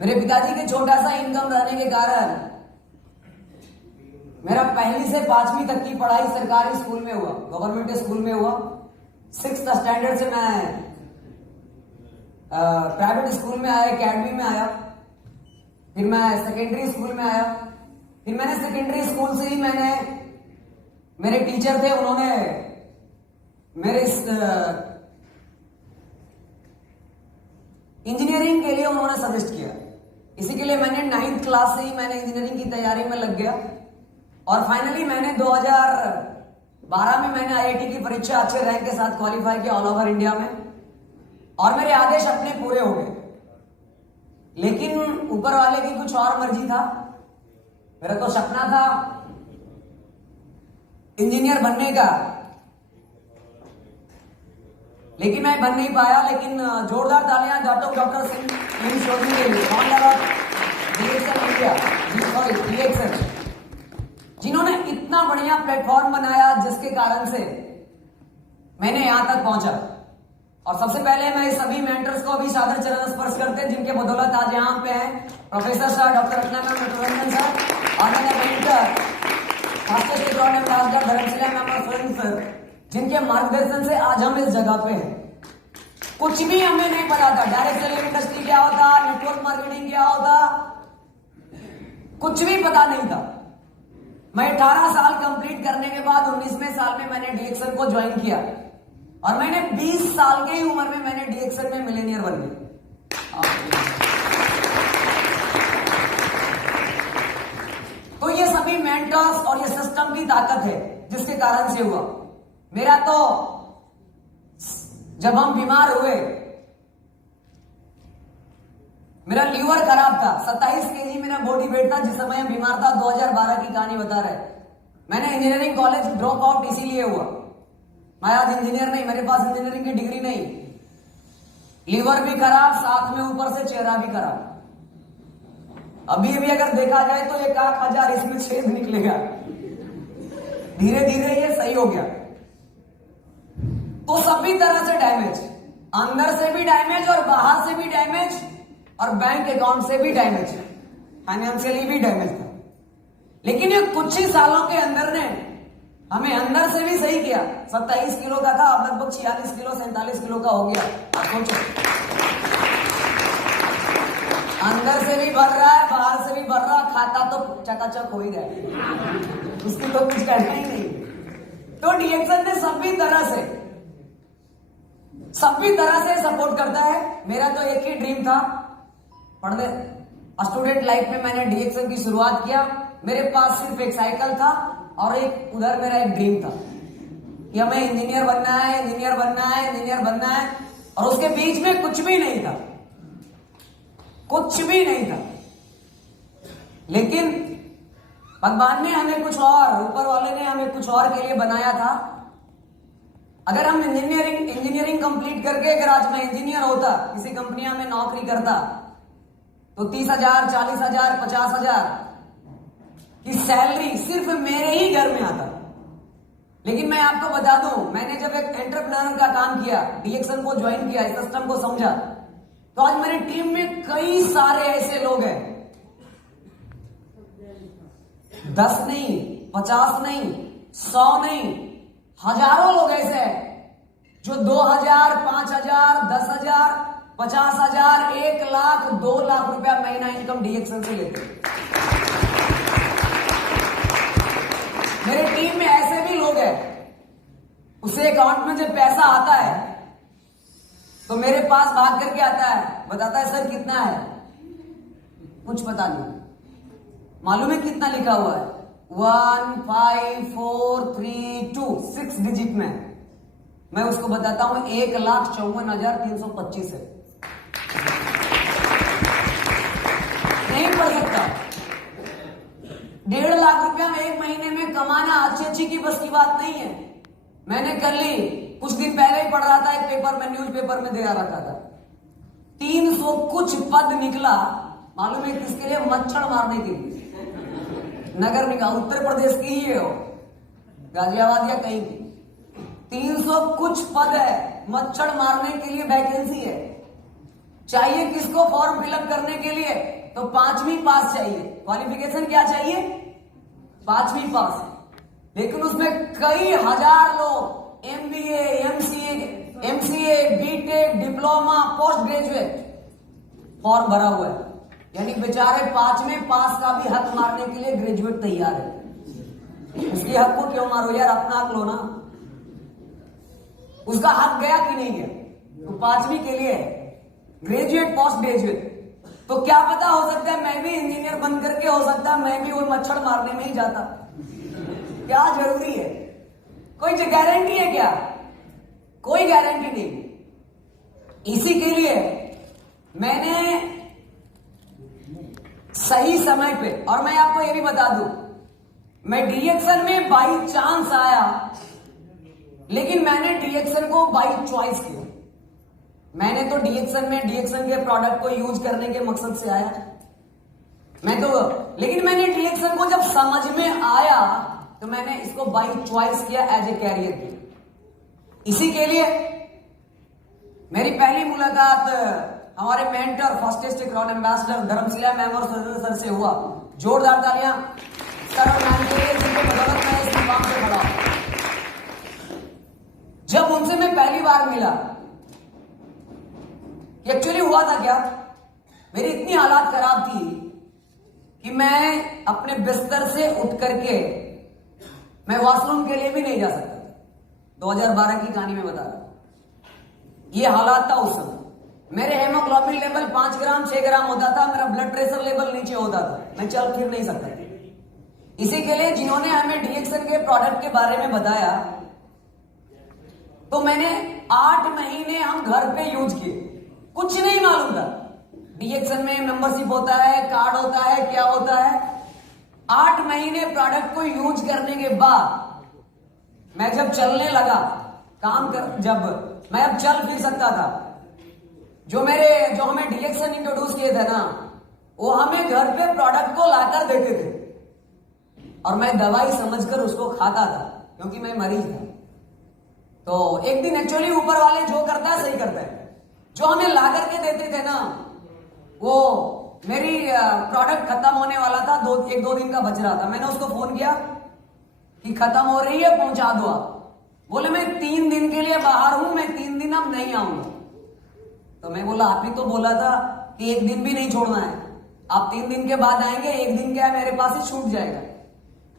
मेरे पिताजी के छोटा सा इनकम रहने के कारण मेरा पहली से 5वीं तक की पढ़ाई सरकारी स्कूल में हुआ, गवर्नमेंट स्कूल में हुआ। 6th स्टैंडर्ड से मैं प्राइवेट स्कूल में आया, एकेडमी में आया। फिर मैं सेकेंडरी स्कूल में आया। फिर मैंने सेकेंडरी स्कूल से ही मेरे टीचर थे, उन्होंने मेरे इंजीनियरिंग के लिए उन्होंने सजेस्ट किया। इसी के लिए मैंने 9th क्लास से ही मैंने इंजीनियरिंग की तैयारी में लग गया और फाइनली मैंने 2012 में मैंने आईआईटी की परीक्षा अच्छे रैंक के साथ क्वालिफाई किया ऑल ओवर इंडिया में और मेरे आधे सपने पूरे हो गए। लेकिन ऊपर वाले की कुछ और मर्जी था। मेरा तो सपना था इंजीनियर बनने का, लेकिन मैं बन नहीं पाया। लेकिन जोरदार तालियां डॉक्टर सिंह चौधरी के लिए, DXN, जिन्होंने इतना बढ़िया प्लेटफॉर्म बनाया जिसके कारण से मैंने यहां तक पहुंचा। और सबसे पहले मैं सभी मेंटर्स को भी सादर चरण स्पर्श करते हैं जिनके बदौलत आज यहाँ पे हैं professor sir, doctor Ratna ma'am, doctor Ranjan sir और मेरे मेंटर धर्मशिला मैम और सुरेंद्र सर, जिनके मार्गदर्शन से आज हम इस जगह पे हैं। कुछ भी हमें नहीं पता था, डायरेक्ट सेलिंग इंडस्ट्री क्या होता, नेटवर्क मार्केटिंग क्या होता, कुछ भी पता नहीं था। मैं 18 साल कंप्लीट करने के बाद 19वें साल में मैंने DXN को ज्वाइन किया और मैंने 20 साल की उम्र में मैंने DXN में मिलेनियर बन गया। तो ये सभी मेंटर्स और ये सिस्टम की ताकत है जिसके कारण से हुआ। मेरा तो जब हम बीमार हुए, मेरा लीवर खराब था, 27 केजी मेरा बॉडी वेट था जिस समय बीमार था। 2012 की कहानी बता रहे। मैंने इंजीनियरिंग कॉलेज ड्रॉप आउट इसीलिए हुआ। मैं आज इंजीनियर नहीं, मेरे पास इंजीनियरिंग की डिग्री नहीं, लीवर भी खराब, साथ में ऊपर से चेहरा भी खराब। अभी अगर देखा जाए तो 1,000 इसमें छेद निकलेगा। धीरे धीरे ये सही हो गया। तो सभी तरह से डैमेज, अंदर से भी डैमेज और बाहर से भी डैमेज और बैंक अकाउंट से भी डैमेज, फाइनेंशियली भी डैमेज था। लेकिन ये कुछ ही सालों के अंदर ने हमें अंदर से भी सही किया। 27 किलो का था, अब लगभग 46 किलो 47 किलो का हो गया। आप सोचो, अंदर से भी बढ़ रहा है, बाहर से भी बढ़ रहा, खाता तो चकाचक हो ही गया, उसकी तो कुछ कहना ही नहीं। तो DXN ने सभी तरह से सपोर्ट करता है। मेरा तो एक ही ड्रीम था, पढ़ने स्टूडेंट लाइफ में मैंने DXN की शुरुआत किया। मेरे पास सिर्फ एक साइकिल था और एक उधर मेरा एक ड्रीम था कि हमें इंजीनियर बनना है, इंजीनियर बनना है, इंजीनियर बनना है। और उसके बीच में कुछ भी नहीं था, कुछ भी नहीं था। लेकिन भगवान ने हमें कुछ और, ऊपर वाले ने हमें कुछ और के लिए बनाया था। अगर हम इंजीनियरिंग कंप्लीट करके अगर आज मैं इंजीनियर होता, किसी कंपनियां में नौकरी करता, तो 30,000, 40,000, 50,000 की सैलरी सिर्फ मेरे ही घर में आता। लेकिन मैं आपको बता दूं, मैंने जब एक एंटरप्रेन्योर का काम किया, DXN को ज्वाइन किया, इस सिस्टम को समझा, तो आज मेरी टीम में कई सारे ऐसे लोग हैं, 10 नहीं, 50 नहीं, 100 नहीं, हजारों लोग ऐसे हैं जो 2,000, 5,000, 10,000, 50,000, 1 लाख, 2 लाख रुपया महीना इनकम DXN से लेते हैं। मेरे टीम में ऐसे भी लोग हैं, उसे अकाउंट में जब पैसा आता है तो मेरे पास भाग करके आता है, बताता है सर कितना है, कुछ पता नहीं, मालूम है कितना लिखा हुआ है, 15432, 6 डिजिट में। मैं उसको बताता हूं 1,54,325 है, नहीं पढ़ सकता। 1.5 लाख रुपया में एक महीने में कमाना अच्छी की बस की बात नहीं है। मैंने कर ली, कुछ दिन पहले ही पढ़ रहा था एक पेपर में, न्यूज पेपर में दे रखा था, 300 कुछ पद निकला। मालूम है किसके लिए? मच्छर मारने के लिए। नगर निगम उत्तर प्रदेश की ही है, गाजियाबाद या कहीं की। 300 कुछ पद है, मच्छर मारने के लिए वैकेंसी है। चाहिए किसको फॉर्म फिलअप करने के लिए? तो 5वीं पास चाहिए। क्वालिफिकेशन क्या चाहिए? 5वीं पास। लेकिन उसमें कई हजार लोग MBA, MCA, B tech, diploma, post graduate form भरा हुआ है। यानी बेचारे 5वें पास का भी हक मारने के लिए ग्रेजुएट तैयार है। उसके हक को क्यों मारो यार, अपना हक लो ना। उसका हक गया कि नहीं गया? तो 5वीं के लिए ग्रेजुएट, पोस्ट ग्रेजुएट। तो क्या पता, हो सकता है मैं भी इंजीनियर बन करके, हो सकता है मैं भी वो मच्छर मारने में ही जाता। क्या जरूरी है? कोई गारंटी है क्या? कोई गारंटी नहीं। इसी के लिए मैंने सही समय पे, और मैं आपको ये भी बता दूं, मैं डीएक्शन में बाई चांस आया, लेकिन मैंने डीएक्शन को बाई चॉइस किया। मैंने तो डीएक्शन के प्रोडक्ट को यूज करने के मकसद से आया लेकिन मैंने डीएक्शन को जब समझ में आया तो मैंने इसको बाई चॉइस किया, एज ए कैरियर किया। इसी के लिए मेरी पहली मुलाकात हमारे मेंटर, फर्स्ट क्रॉन एम्बेसडर धर्मशिला मैम और सर से हुआ। जोरदार तालियां सर और मैम के लिए, जिनको बदौलत मैं इस मुकाम से खड़ा हूं। जब उनसे मैं पहली बार मिला, एक्चुअली हुआ था क्या, मेरी इतनी हालात खराब थी कि मैं अपने बिस्तर से उठ करके मैं वॉशरूम के लिए भी नहीं जा सकता। 2012 की कहानी में बता रहा हूं। ये हालात था उस समय। मेरे हेमोग्लोबिन लेवल 5 ग्राम 6 ग्राम होता था, मेरा ब्लड प्रेशर लेवल नीचे होता था, मैं चल फिर नहीं सकता। इसी के लिए जिन्होंने हमें डीएक्शन के प्रोडक्ट के बारे में बताया, तो मैंने 8 महीने हम घर पे यूज किए। कुछ नहीं मालूम था डीएक्शन में मेंबरशिप होता है, कार्ड होता है, क्या होता है। 8 महीने प्रोडक्ट को यूज करने के बाद मैं जब चलने लगा, जब मैं अब चल फिर सकता था, जो हमें डीएक्शन इंट्रोड्यूस किए थे ना, वो हमें घर पे प्रोडक्ट को लाकर देते थे और मैं दवाई समझकर उसको खाता था, क्योंकि मैं मरीज था। तो एक दिन एक्चुअली ऊपर वाले जो करता है सही करता है। जो हमें ला करके देते थे ना, वो मेरी प्रोडक्ट खत्म होने वाला था, 1-2 दिन का बच रहा था। मैंने उसको फोन किया कि खत्म हो रही है, पहुंचा दो आप। बोले मैं 3 दिन के लिए बाहर हूं, मैं 3 दिन अब नहीं आऊंगा। तो मैं बोला आप ही तो बोला था कि 1 दिन भी नहीं छोड़ना है, आप 3 दिन के बाद आएंगे, 1 दिन क्या है मेरे पास ही छूट जाएगा।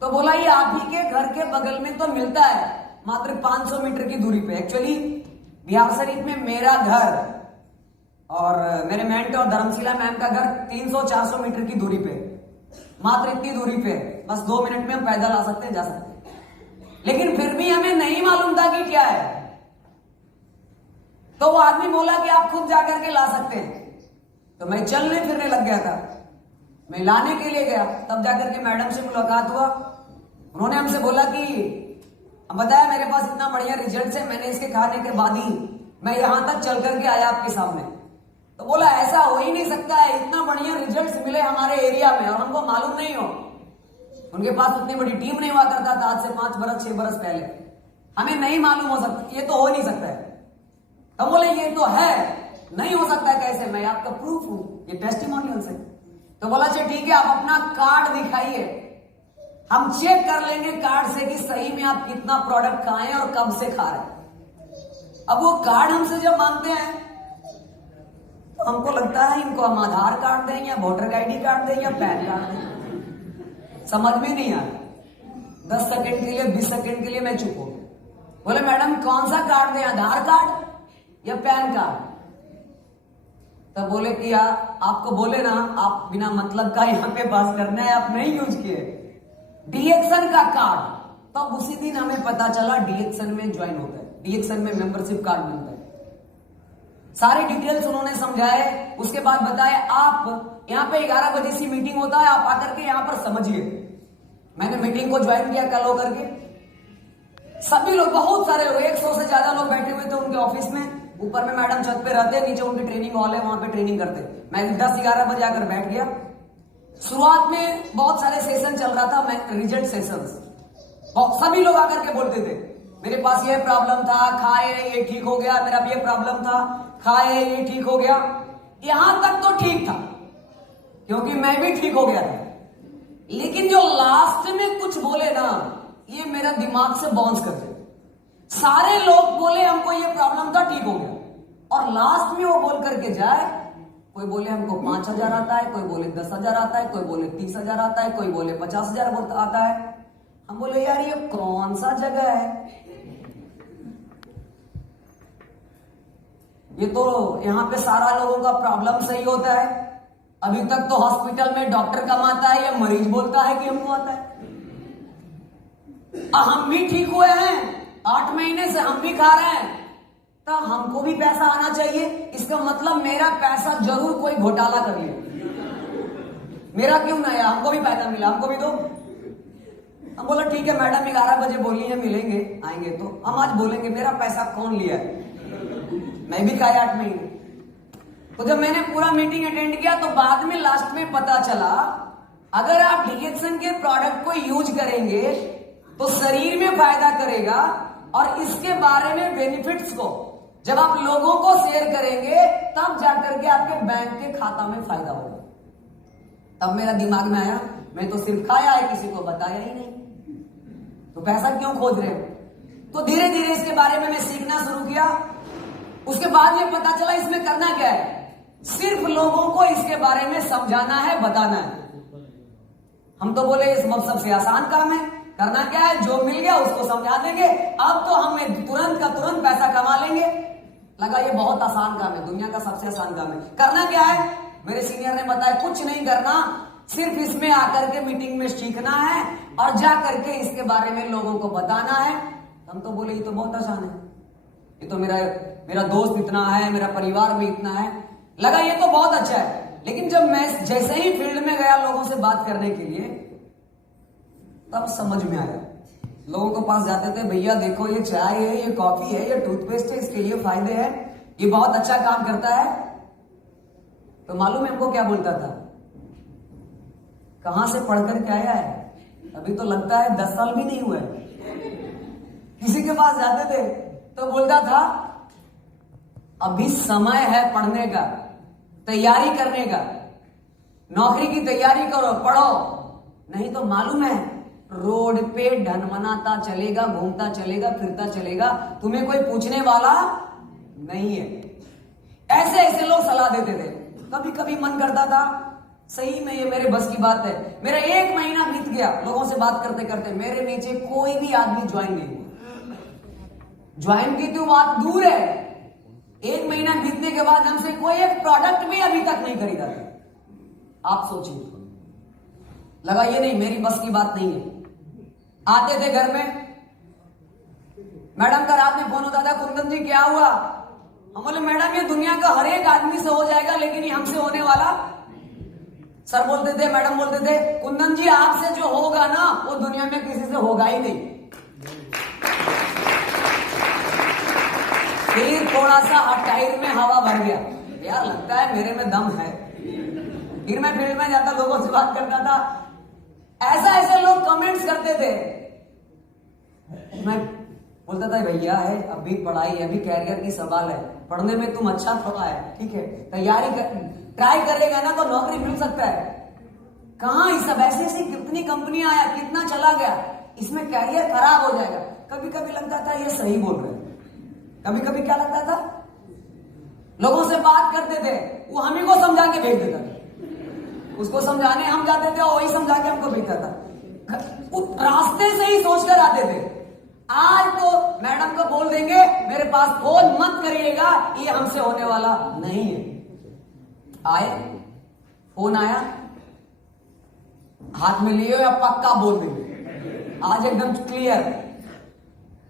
तो बोला ये आप ही के घर के बगल में तो मिलता है, मात्र 500 मीटर की दूरी पे। एक्चुअली बिहार शरीफ में मेरा घर और मेरे मेंटर धर्मशिला मैम का घर 300-400 मीटर की दूरी पे, मात्र इतनी दूरी पे, बस 2 मिनट में हम पैदल आ सकते हैं, जा सकते हैं। लेकिन फिर भी हमें नहीं मालूम था कि क्या है। तो वो आदमी बोला कि आप खुद जाकर के ला सकते हैं। तो मैं चलने फिरने लग गया था, मैं लाने के लिए गया। तब जाकर के मैडम से मुलाकात हुआ। उन्होंने हमसे बोला कि बताया मेरे पास इतना बढ़िया रिजल्ट है, मैंने इसके खाने के बाद ही मैं यहां तक चल करके आया आपके सामने। तो बोला ऐसा हो ही नहीं सकता है, इतना बढ़िया रिजल्ट्स मिले हमारे एरिया में और हमको मालूम नहीं हो। उनके पास उतनी बड़ी टीम नहीं हुआ करता था आज से 5 बरस 6 बरस पहले, हमें नहीं मालूम हो सकता, ये तो हो नहीं सकता है। तो बोले ये तो है, नहीं हो सकता है कैसे? मैं आपका प्रूफ हूं, ये टेस्टिमोनियल से। तो बोला अच्छा ठीक है, आप अपना कार्ड दिखाइए, हम चेक कर लेंगे कार्ड से कि सही में आप कितना प्रोडक्ट खाए और कब से खा रहे। अब वो कार्ड हमसे जब मांगते हैं तो हमको लगता है इनको हम आधार कार्ड दें या वोटर आईडी कार्ड दें या पैन कार्ड दें, समझ में नहीं आया। 10 सेकंड के लिए 20 सेकंड के लिए मैं चुप हो गया। बोले मैडम कौन सा कार्ड दें, आधार कार्ड या पैन कार्ड? तब बोले कि आपको बोले ना, आप बिना मतलब का यहाँ पे पास करना है, आप नहीं यूज किए डीएक्शन का कार्ड। तब उसी दिन हमें पता चला डीएक्शन में ज्वाइन होता है, डीएक्शन में मेंबरशिप कार्ड मिलता है। सारे डिटेल्स उन्होंने समझाए। उसके बाद बताए आप यहाँ पे 11 बजे से मीटिंग होता है, आप आकर के यहाँ पर समझिए। मैंने मीटिंग को ज्वाइन किया कल होकर के। सभी लोग, बहुत सारे लोग, 100 से ज्यादा लोग बैठे हुए थे उनके ऑफिस में। ऊपर में मैडम छत पे रहते, नीचे उनकी ट्रेनिंग हॉल है, वहां पे ट्रेनिंग करते। मैं 10-11 बजे आकर बैठ गया। शुरुआत में बहुत सारे सेशन चल रहा था, मैं रिजल्ट सेशंस, सभी लोग आकर के बोलते थे मेरे पास ये प्रॉब्लम था, खाए ये ठीक हो गया, मेरा भी ये प्रॉब्लम था, खाए ये ठीक हो गया। यहां तक तो ठीक था, क्योंकि मैं भी ठीक हो गया था। लेकिन जो लास्ट में कुछ बोले ना, ये मेरा दिमाग से बाउंस कर दिया। सारे लोग बोले हमको ये प्रॉब्लम था, ठीक हो गया, और लास्ट में वो बोल करके जाए, कोई बोले हमको 5,000 आता है, कोई बोले 10,000 आता है, कोई बोले 30,000 आता है, कोई बोले 50,000 आता है। हम बोले यार ये कौन सा जगह है, ये तो यहाँ पे सारा लोगों का प्रॉब्लम सही होता है। अभी तक तो हॉस्पिटल में डॉक्टर कमाता है या मरीज बोलता है कि हमको आता है। हम भी ठीक हुए हैं, 8 महीने से हम भी खा रहे हैं, तो हमको भी पैसा आना चाहिए। इसका मतलब मेरा पैसा जरूर कोई घोटाला कर लिया। मेरा क्यों ना आया, हमको भी पैसा मिला, हमको भी दो। हम बोला ठीक है मैडम 11 बजे बोली है मिलेंगे, आएंगे तो हम आज बोलेंगे मेरा पैसा कौन लिया है। मैं भी खाया 8 महीने। तो जब मैंने पूरा मीटिंग अटेंड किया तो बाद में लास्ट में पता चला, अगर आप डिएक्सन के प्रोडक्ट को यूज करेंगे तो शरीर में फायदा करेगा, और इसके बारे में बेनिफिट्स को जब आप लोगों को शेयर करेंगे तब जाकर के आपके बैंक के खाता में फायदा होगा। तब मेरा दिमाग में आया, मैं तो सिर्फ खाया है, किसी को बताया ही नहीं, तो पैसा क्यों खोज रहे हो। तो धीरे धीरे इसके बारे में मैं सीखना शुरू किया। उसके बाद ये पता चला इसमें करना क्या है, सिर्फ लोगों को इसके बारे में समझाना है, बताना है। हम तो बोले ये सबसे आसान काम है, करना क्या है, जो मिल गया उसको समझा देंगे, अब तो हमें तुरंत का तुरंत पैसा कमा लेंगे। लगा ये बहुत आसान काम है, दुनिया का सबसे आसान काम है। करना क्या है, मेरे सीनियर ने बताया कुछ नहीं करना, सिर्फ इसमें आकर के मीटिंग में सीखना है और जा करके इसके बारे में लोगों को बताना है। हम तो बोले ये तो बहुत आसान है, ये तो मेरा दोस्त इतना है, मेरा परिवार में इतना है। लगा ये तो बहुत अच्छा है। लेकिन जब मैं जैसे ही फील्ड में गया लोगों से बात करने के लिए, तब समझ में आया। लोगों के पास जाते थे, भैया देखो ये चाय है, ये कॉफी है, ये टूथपेस्ट है, इसके ये फायदे हैं, ये बहुत अच्छा काम करता है। तो मालूम है हमको क्या बोलता था, कहां से पढ़कर के आया है, अभी तो लगता है 10 साल भी नहीं हुए। किसी के पास जाते थे तो बोलता था अभी समय है पढ़ने का, तैयारी करने का, नौकरी की तैयारी करो, पढ़ो, नहीं तो मालूम है रोड पे ढनमनाता चलेगा, घूमता चलेगा, फिरता चलेगा, तुम्हें कोई पूछने वाला नहीं है। ऐसे ऐसे लोग सलाह देते थे। कभी कभी मन करता था सही में ये मेरे बस की बात है। मेरा 1 महीना बीत गया लोगों से बात करते करते, मेरे नीचे कोई भी आदमी ज्वाइन नहीं हुआ। ज्वाइन की तो बात दूर है, 1 महीना बीतने के बाद हमसे कोई एक प्रोडक्ट भी अभी तक नहीं खरीदा था। आप सोचिए, लगा ये नहीं मेरी बस की बात नहीं है। आते थे घर में, मैडम का रात में फोन होता था, कुंदन जी क्या हुआ। हम बोले मैडम ये दुनिया का हर एक आदमी से हो जाएगा, लेकिन ये हमसे होने वाला। सर बोलते थे, मैडम बोलते थे, कुंदन जी आपसे जो होगा ना वो दुनिया में किसी से होगा ही नहीं। फिर थोड़ा सा टायर में हवा भर गया, यार लगता है मेरे में दम है। फिर मैं फील्ड में जाता, लोगों से बात करता था, ऐसा ऐसे लोग कमेंट्स करते थे। मैं बोलता था भैया है, अभी पढ़ाई, अभी कैरियर की सवाल है, पढ़ने में तुम अच्छा थोड़ा है, ठीक है, तैयारी ट्राई करेगा ना तो नौकरी मिल सकता है। कहां ये सब ऐसी ऐसी कितनी कंपनियां आया, कितना चला गया, इसमें कैरियर खराब हो जाएगा। कभी कभी लगता था ये सही बोल रहे, कभी कभी क्या लगता था, लोगों से बात करते थे, वो हम ही को समझा के भेज देता था, उसको समझाने हम जाते थे और वही समझा के हमको भेजता था। रास्ते से ही सोचकर आते थे। आज तो मैडम को बोल देंगे मेरे पास फोन मत करिएगा, ये हमसे होने वाला नहीं है। आए, फोन आया, हाथ में लिए या पक्का बोल देंगे, आज एकदम क्लियर।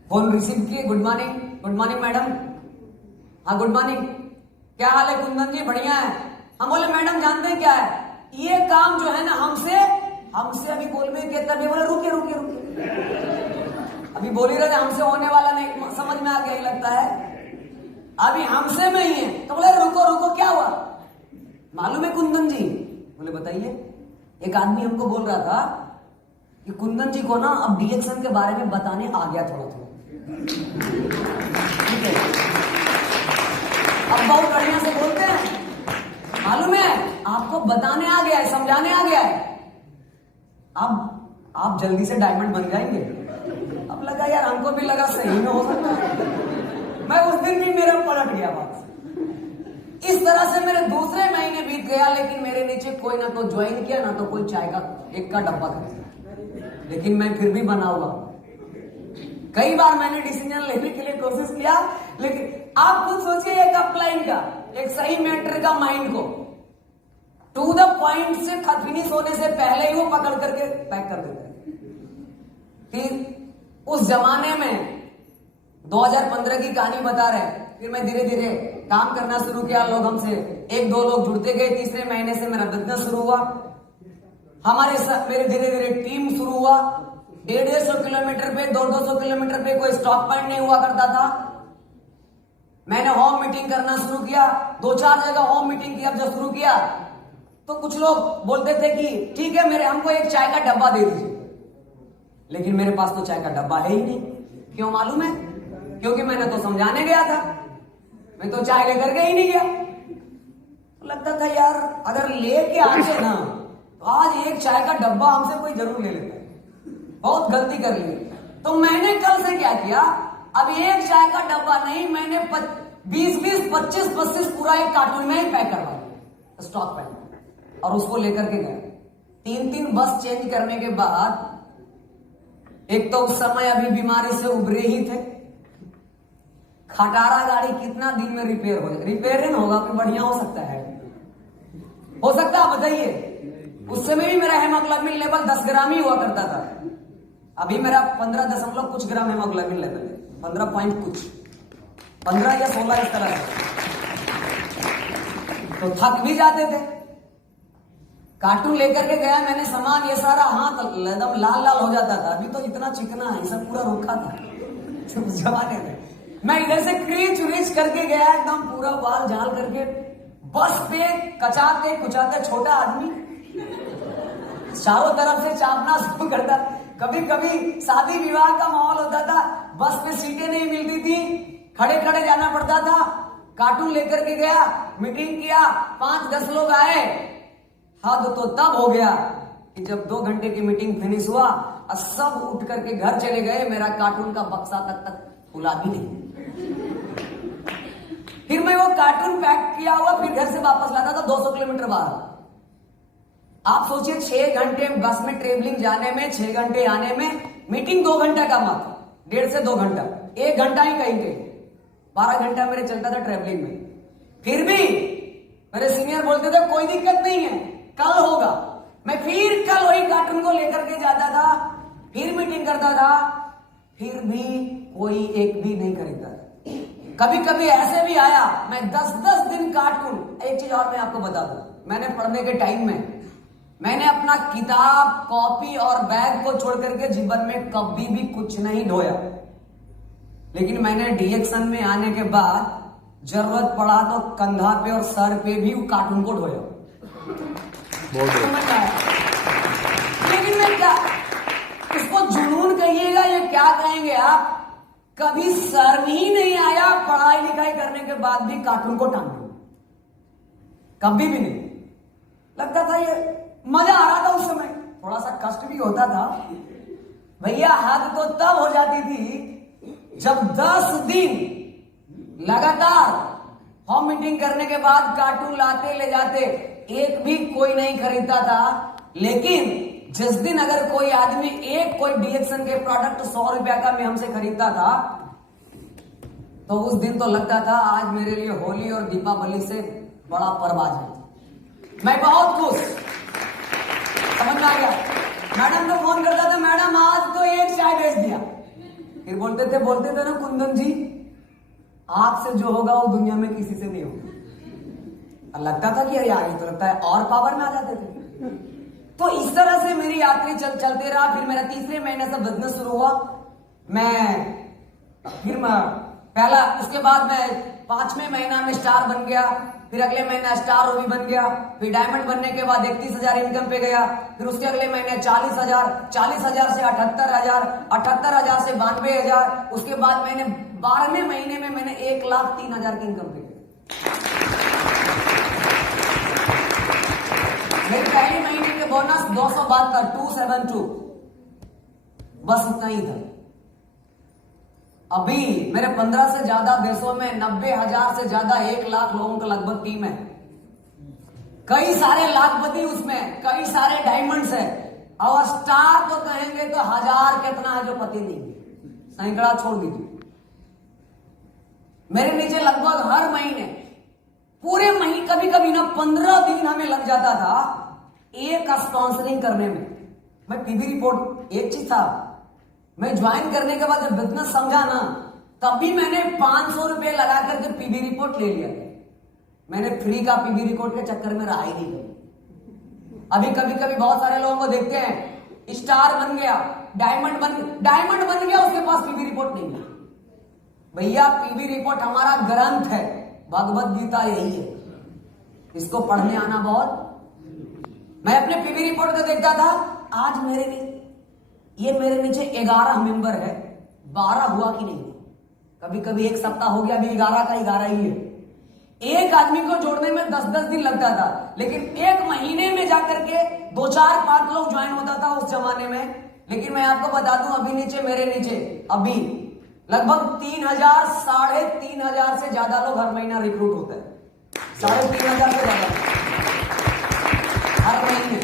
फोन रिसीव किए, good morning, good morning madam. हाँ गुड मॉर्निंग, क्या हाल है कुंदन जी, बढ़िया है। हम बोले मैडम जानते हैं क्या है, ये काम जो है ना हमसे अभी बोल में कहता है। बोले रुके रुके रुके, अभी बोल ही रहे थे हमसे होने वाला नहीं, समझ में आ गया लगता है, अभी हमसे में ही है। तो बोले रुको रुको क्या हुआ, मालूम है कुंदन जी। बोले बताइए। एक आदमी हमको बोल रहा था कि कुंदन जी को ना अब डिएक्सन के बारे में बताने आ गया थोड़ा थोड़ा, ठीक है, अब बहुत बढ़िया से बोलते हैं, मालूम है, आपको बताने आ गया है, समझाने आ गया है। अब आप जल्दी से डायमंड बन जाएंगे। अब लगा यार, हमको भी लगा सही में हो सकता है। मैं उस दिन भी मेरा पलट गया बात। इस तरह से मेरे दूसरे महीने बीत गया, लेकिन मेरे नीचे कोई ना तो ज्वाइन किया, ना तो कोई चाय का एक का डब्बा खरीदा। लेकिन मैं फिर भी बना हुआ। कई बार मैंने डिसीजन लेने के लिए कोशिश किया, लेकिन आप खुद सोचिए, एक अपलाइन का, एक सही मेंटर का माइंड को टू द पॉइंट से फिनिश होने से पहले ही वो पकड़ करके पैक कर देता है। उस जमाने में 2015 की कहानी बता रहे हैं। फिर मैं धीरे धीरे काम करना शुरू किया। लोग हमसे 1-2 लोग जुड़ते गए। तीसरे महीने से मेरा बिजनेस शुरू हुआ। मेरे धीरे धीरे टीम शुरू हुआ। 150 किलोमीटर पे, 200 किलोमीटर पे कोई स्टॉप पॉइंट नहीं हुआ करता था। मैंने होम मीटिंग करना शुरू किया। 2-4 जगह होम मीटिंग की। अब जब शुरू किया तो कुछ लोग बोलते थे कि ठीक है, मेरे हमको एक चाय का डब्बा दे दीजिए। लेकिन मेरे पास तो चाय का डब्बा है ही नहीं। क्यों मालूम है? क्योंकि मैंने तो समझाने गया था, मैं तो चाय लेकर के ही नहीं गया। तो लगता था यार, अगर लेके आते ना तो आज एक चाय का डब्बा हमसे कोई जरूर ले लेता है। बहुत गलती कर ली। तो मैंने कल से क्या किया, अब एक चाय का डब्बा नहीं, मैंने 20-20, 25-25 पूरा एक कार्टून में ही पैक करवा दिया स्टॉक पैक, और उसको लेकर के गया। 3-3 बस चेंज करने के बाद, एक तो उस समय अभी बीमारी से उभरे ही थे। खटारा गाड़ी कितना दिन में रिपेयर हो जाए? रिपेयरिंग होगा कोई बढ़िया हो सकता है? हो सकता है? बताइए। उस समय भी मेरा हेमोग्लोबिन लेवल 10 ग्राम ही हुआ करता था। अभी मेरा 15 कुछ ग्राम हेमोग्लोबिन लेवल है। 15 पॉइंट कुछ, 15 या 16 इस तरह से। तो थक भी जाते थे। कार्टून लेकर के गया मैंने सामान, ये सारा हाथ एकदम लाल लाल हो जाता था। अभी तो इतना चिकना है, सब पूरा रूखा था उस जमाने में। मैं इधर से क्रीच उरीच करके गया, एकदम पूरा बाल झाल करके बस पे कचाते कुचाते, छोटा आदमी चारों तरफ से चापना शुरू करता। कभी कभी शादी विवाह का माहौल होता था, बस पे सीटें नहीं मिलती थी, खड़े खड़े जाना पड़ता था। कार्टून लेकर के गया, मीटिंग किया, 5-10 लोग आए। हद तो तब हो गया कि जब 2 घंटे की मीटिंग फिनिश हुआ और सब उठ करके घर चले गए। मेरा कार्टून का बक्सा तक खुला भी नहीं। फिर मैं वो कार्टून पैक किया हुआ फिर घर से वापस लाता था 200 किलोमीटर बाहर। आप सोचिए, 6 घंटे बस में ट्रेवलिंग जाने में, 6 घंटे आने में, मीटिंग 2 घंटे का मात्र, 1.5 से 2 घंटा, 1 घंटा ही कहीं के, 12 घंटा मेरे चलता था ट्रेवलिंग में। फिर भी मेरे सीनियर बोलते थे कोई दिक्कत नहीं है, कल होगा। मैं फिर कल वही कार्टून को लेकर के जाता था, फिर मीटिंग करता था, फिर भी कोई एक भी नहीं खरीदता था। कभी कभी ऐसे भी आया, मैं 10-10 दिन कार्टून। एक चीज और मैं आपको बता दूं, मैंने पढ़ने के टाइम में मैंने अपना किताब, कॉपी और बैग को छोड़ करके जीवन में कभी भी कुछ नहीं ढोया। लेकिन मैंने डीएक्शन में आने के बाद जरूरत पड़ा तो कंधा पे और सर पे भी कार्टून को ढोया। लेकिन मैं क्या, इसको जुनून कहिएगा या क्या कहेंगे आप, कभी शर्म ही नहीं आया पढ़ाई लिखाई करने के बाद भी कार्टून को टांग दिया, कभी भी नहीं। लगता था ये मजा आ रहा था उस समय, थोड़ा सा कष्ट भी होता था भैया। हद तो तब हो जाती थी जब 10 दिन लगातार होम मीटिंग करने के बाद कार्टून लाते ले जाते, एक भी कोई नहीं खरीदता था। लेकिन जिस दिन अगर कोई आदमी कोई डीएक्शन के प्रोडक्ट 100 रुपया का में हमसे खरीदता था, तो उस दिन तो लगता था आज मेरे लिए होली और दीपावली से बड़ा पर्व आ जाए। मैं बहुत खुश, समझ में आ गया। मैडम को फोन करता था, मैडम आज तो एक चाय बेच दिया। फिर बोलते थे ना कुंदन जी, आपसे जो होगा वो दुनिया में किसी से नहीं होगा। लगता था कि यार ये तो लगता है और पावर में आ जाते थे। तो इस तरह से मेरी यात्री चलते रहा। फिर मेरा तीसरे महीने से बिजनेस शुरू हुआ। पहला, उसके बाद मैं 5वें महीना में स्टार बन गया। फिर अगले महीना स्टार ओबी बन गया। फिर डायमंड बनने के बाद 31,000 इनकम पे गया। फिर उसके अगले महीने 40,000, 40,000 से 78,000, 78,000 से 92,000। उसके बाद मैंने 12वें महीने में मैंने 1,03,000 की इनकम पे गया। मेरे पहले महीने के बोनस 272, 272, बस इतना ही था। अभी मेरे 15 से ज्यादा देशों में 90,000 से ज्यादा 1 लाख लोगों का लगभग टीम है। कई सारे लाखपति उसमें, कई सारे डायमंड्स है, और स्टार तो कहेंगे तो 1000 कितना है जो पति नहीं, सैकड़ा छोड़ दीजिए। मेरे नीचे लगभग हर महीने, पूरे महीने, कभी कभी ना 15 दिन हमें लग जाता था एक स्पॉन्सरिंग करने में। मैं पीबी रिपोर्ट, एक चीज था, मैं ज्वाइन करने के बाद जब बिजनेस समझा ना, तभी मैंने 500 रुपए लगा करके पीबी रिपोर्ट ले लिया। मैंने फ्री का पीबी रिपोर्ट के चक्कर में रहा ही नहीं कभी। अभी कभी कभी बहुत सारे लोगों को देखते हैं, स्टार बन गया, डायमंड बन गया, उसके पास पीबी रिपोर्ट नहीं है। भैया पीबी रिपोर्ट हमारा ग्रंथ है, भगवत गीता यही है, इसको पढ़ने आना बहुत। मैं अपने पीबी रिपोर्ट को देखता था, आज मेरे नीचे 11 मेंबर है, 12 हुआ कि नहीं, कभी कभी एक सप्ताह हो गया, अभी 11 का 11 ही है। एक आदमी को जोड़ने में 10-10 दिन लगता था, लेकिन एक महीने में जाकर के 2, 4, 5 लोग ज्वाइन होता था उस जमाने में। लेकिन मैं आपको बता दूं, अभी मेरे नीचे अभी लगभग 3,000, 3,500 से ज्यादा लोग हर महीना रिक्रूट होते हैं, 3,500 से ज्यादा हर महीने।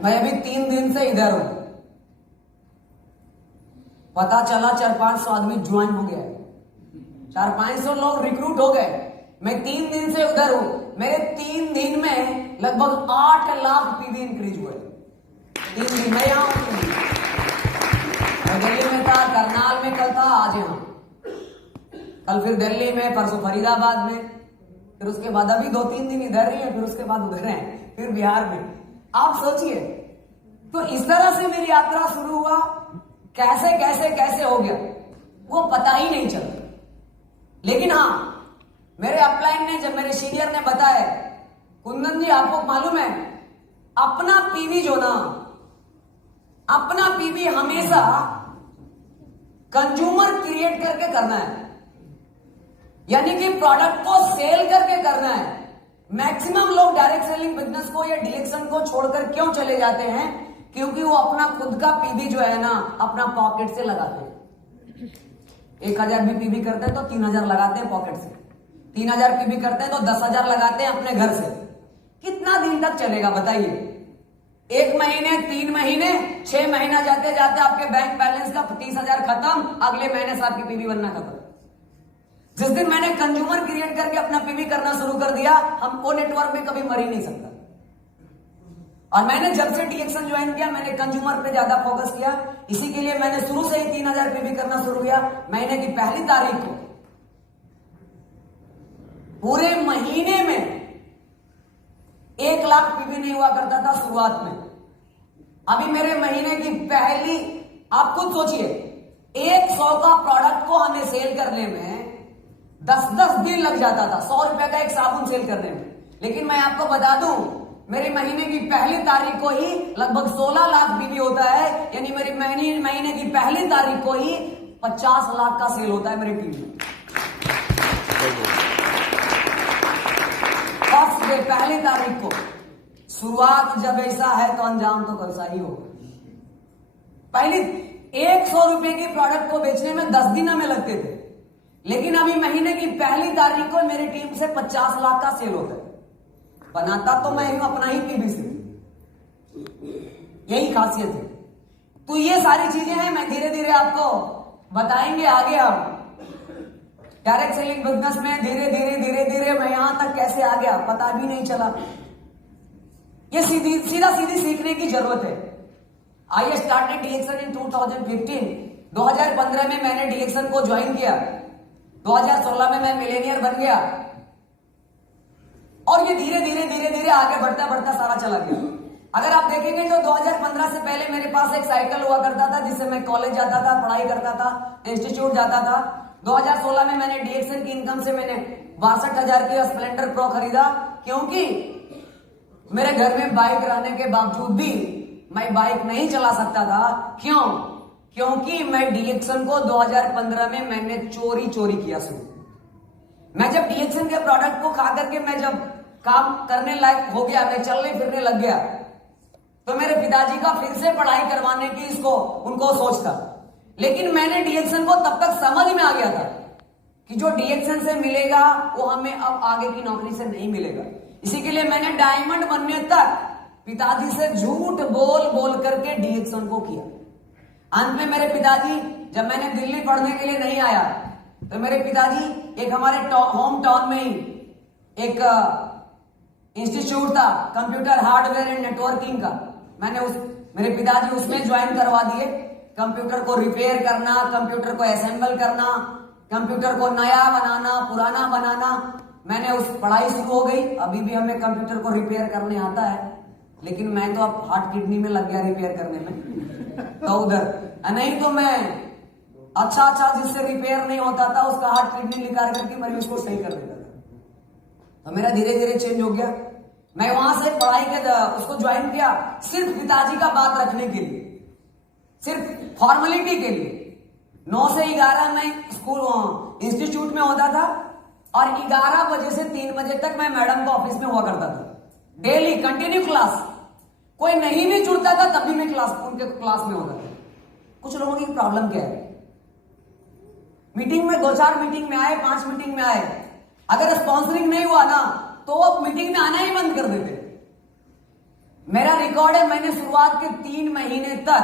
मैं अभी 3 दिन से इधर हूं, पता चला 400-500 आदमी ज्वाइन हो गया, 400-500 लोग रिक्रूट हो गए। मैं 3 दिन से उधर हूं, मेरे 3 दिन में लगभग 8 लाख पीवी इंक्रीज हुए। 3 दिन में यहां दिल्ली में था, करनाल में कल था, आज यहां, कल फिर दिल्ली में, परसों फरीदाबाद में, फिर उसके बाद अभी 2-3 दिन इधर ही है, फिर उसके बाद उधर हैं, फिर बिहार में। आप सोचिए, तो इस तरह से मेरी यात्रा शुरू हुआ। कैसे कैसे कैसे हो गया वो पता ही नहीं चला। लेकिन हाँ, मेरे अपलाइन ने, जब मेरे सीनियर ने बताया, कुंदन जी आपको मालूम है, अपना पीवी जो ना, अपना पीवी हमेशा कंज्यूमर क्रिएट करके करना है, यानी कि प्रोडक्ट को सेल करके करना है। मैक्सिमम लोग डायरेक्ट सेलिंग बिजनेस को या डीएक्शन को छोड़कर क्यों चले जाते हैं? क्योंकि वो अपना खुद का पीवी जो है ना, अपना पॉकेट से लगाते हैं। 1,000 भी पीवी करते हैं तो 3,000 लगाते हैं पॉकेट से, 3,000 पीवी करते हैं तो 10,000 लगाते हैं अपने घर से। कितना दिन तक चलेगा बताइए? 1 महीने, 3 महीने, 6 महीना जाते जाते आपके बैंक बैलेंस का 30,000 खत्म, अगले महीने से आपकी पीवी बनना खत्म। जिस दिन मैंने कंज्यूमर क्रिएट करके अपना पीवी करना शुरू कर दिया, हमको नेटवर्क में कभी मर ही नहीं सकता। और मैंने जब से डीएक्शन ज्वाइन किया, मैंने कंज्यूमर पे ज्यादा फोकस किया। इसी के लिए मैंने शुरू से ही 3,000 पीवी करना शुरू किया। महीने की पहली तारीख को पूरे महीने में 1 लाख पीवी नहीं हुआ करता था शुरुआत में। अभी मेरे महीने की पहली, आप खुद सोचिए, 100 का प्रोडक्ट को हमें सेल करने में 10-10 दिन लग जाता था, 100 रुपए का एक साबुन सेल करने में। लेकिन मैं आपको बता दूं, मेरे महीने की पहली तारीख को ही लगभग 16 लाख पीवी होता है, यानी मेरी महीने की पहली तारीख को ही 50 लाख का सेल होता है मेरी टीम में। फर्स्ट डे, पहली तारीख को। शुरुआत जब ऐसा है तो अंजाम तो कैसा ही होगा। पहली 100 रुपए के प्रोडक्ट को बेचने में 10 दिन हमें लगते थे, लेकिन अभी महीने की पहली तारीख को मेरी टीम से 50 लाख का सेल होता है। बनाता तो मैं हूं अपना ही पीवी से, यही खासियत है। तो ये सारी चीजें हैं, मैं धीरे धीरे आपको बताएंगे आगे। हम डायरेक्ट सेलिंग बिजनेस में धीरे धीरे मैं यहां तक कैसे आ गया पता भी नहीं चला। ये सीधी सीखने की जरूरत है। आई स्टार्टेड डीएक्शन इन 2015। 2015 में मैंने डीएक्शन को ज्वाइन किया, 2016 में मैं मिलेनियर बन गया, और ये धीरे धीरे आगे बढ़ता सारा चला गया। अगर आप देखेंगे तो 2015 से पहले मेरे पास एक साइकिल हुआ करता था, जिससे मैं कॉलेज जाता था, पढ़ाई करता था, इंस्टीट्यूट जाता था। 2016 में मैंने डीएक्शन की इनकम से मैंने 62,000 की स्प्लेंडर प्रो खरीदा, क्योंकि मेरे घर में बाइक रहने के बावजूद भी मैं बाइक नहीं चला सकता था। क्यों? क्योंकि मैं डीएक्शन को 2015 में मैंने चोरी किया शुरू। मैं जब डीएक्शन के प्रोडक्ट को खा करके मैं जब काम करने लायक हो गया, मैं चलने फिरने लग गया, तो मेरे पिताजी का फिर से पढ़ाई करवाने की उनको सोच था। लेकिन मैंने डीएक्शन को तब तक समझ में आ गया था कि जो डीएक्शन से मिलेगा वो हमें अब आगे की नौकरी से नहीं मिलेगा। इसी के लिए मैंने डायमंड बनने तक पिताजी से झूठ बोल बोल करके डीएक्शन को किया। अंत में मेरे पिताजी, जब मैंने दिल्ली पढ़ने के लिए नहीं आया, तो मेरे पिताजी एक हमारे होम टाउन में ही एक इंस्टीट्यूट था कंप्यूटर हार्डवेयर एंड नेटवर्किंग का, मेरे पिताजी उसमें ज्वाइन करवा दिए। कंप्यूटर को रिपेयर करना, कंप्यूटर को असेंबल करना, कंप्यूटर को नया बनाना, पुराना बनाना, मैंने उस पढ़ाई शुरू हो गई। अभी भी हमें कंप्यूटर को रिपेयर करने आता है, लेकिन मैं तो अब हार्ट किडनी में लग गया रिपेयर करने में, तो उधर नहीं तो मैं अच्छा जिससे रिपेयर नहीं होता था उसका हार्ट किडनी निकाल करके मैं उसको सही कर देता था। तो मेरा धीरे धीरे चेंज हो गया। मैं वहां से पढ़ाई के उसको ज्वाइन किया सिर्फ पिताजी का बात रखने के लिए, सिर्फ फॉर्मेलिटी के लिए। 9 से 11 में स्कूल इंस्टीट्यूट में होता था और 11 बजे से 3 बजे तक मैं मैडम के ऑफिस में हुआ करता था। डेली कंटिन्यू क्लास, कोई नहीं भी जुड़ता था तब भी मैं उनके क्लास में होता था। कुछ लोगों की प्रॉब्लम क्या है, मीटिंग में 2-4 मीटिंग में आए, 5 मीटिंग में आए, अगर स्पॉन्सरिंग नहीं हुआ ना तो वो मीटिंग में आना ही बंद कर देते। मेरा रिकॉर्ड है, मैंने शुरुआत के 3 महीने तक